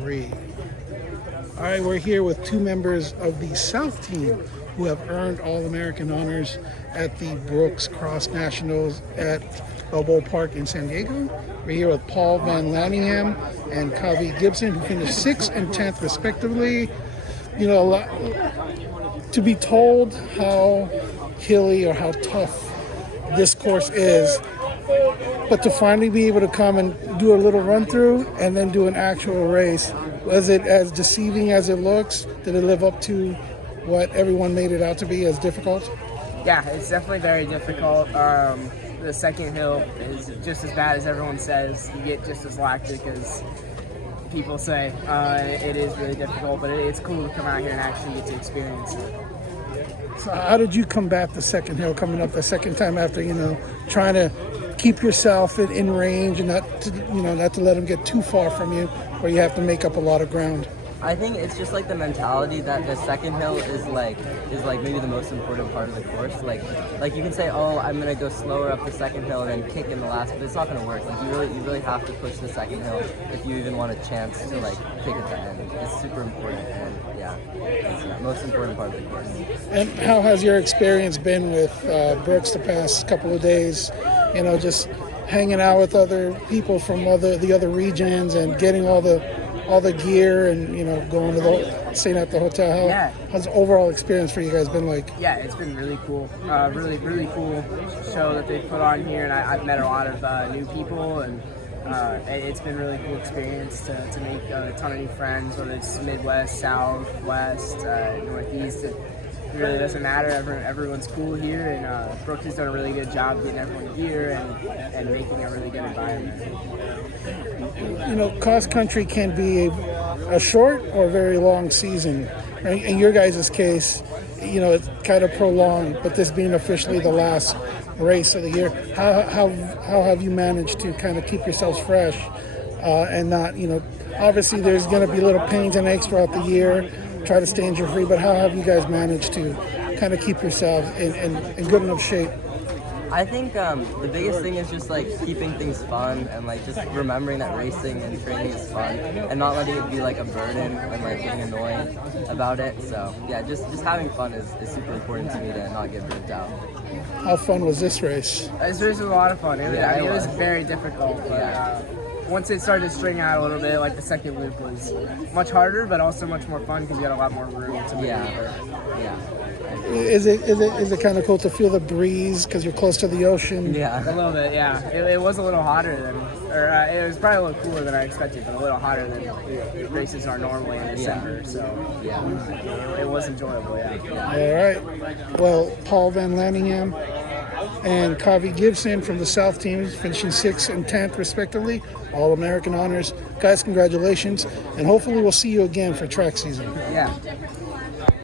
Three. All right, we're here with two members of the South team who have earned All-American honors at the Brooks Cross Nationals at Balboa Park in San Diego. We're here with Paul Van Laningham and Kavi Gibson, who finished 6th and 10th respectively. You know, to be told how hilly or how tough this course is, but to finally be able to come and do a little run through and then do an actual race, was it as deceiving as it looks? Did it live up to what everyone made it out to be, as difficult? Yeah, it's definitely very difficult. The second hill is just as bad as everyone says. You get just as lactic as people say. It is really difficult, but it's cool to come out here and actually get to experience it. So how did you combat the second hill coming up the second time after, trying to keep yourself in range and not to let them get too far from you where you have to make up a lot of ground? I think it's just like the mentality that the second hill is like maybe the most important part of the course. Like you can say, oh, I'm gonna go slower up the second hill and then kick in the last, but it's not gonna work. Like you really have to push the second hill if you even want a chance to kick at the end. It's super important, and yeah, it's the most important part of the course. And how has your experience been with Brooks the past couple of days? Just hanging out with other people from the other regions and getting all the gear and going to staying at the hotel. How's the overall experience for you guys been like? Yeah, it's been really cool. Really cool show that they put on here, and I've met a lot of new people, and it's been a really cool experience to make a ton of new friends, whether it's Midwest, South, West, Northeast. It really doesn't matter. Everyone's cool here, and Brooks has done a really good job getting everyone here and making a really good environment. Cross country can be a short or very long season. Right? In your guys' case, it's kind of prolonged, but this being officially the last race of the year, how have you managed to kind of keep yourselves fresh and not, obviously there's going to be little pains and aches throughout the year, try to stay injury free, but how have you guys managed to kind of keep yourselves in good enough shape? I think the biggest thing is just keeping things fun and just remembering that racing and training is fun and not letting it be a burden and getting annoyed about it. So yeah, just having fun is super important to me to not get burnt out. How fun was this race? This race was a lot of fun. It was very difficult, but once it started to string out a little bit, the second loop was much harder, but also much more fun because you had a lot more room to maneuver. Yeah. Is it kind of cool to feel the breeze because you're close to the ocean? Yeah, a little bit. Yeah, it was a little hotter it was probably a little cooler than I expected, but a little hotter than the races are normally in December. So it was enjoyable. Yeah. All right. Well, Paul Van Laningham and Kavi Gibson from the South teams finishing 6th and 10th respectively, All-American honors. Guys, congratulations, and hopefully we'll see you again for track season. Yeah.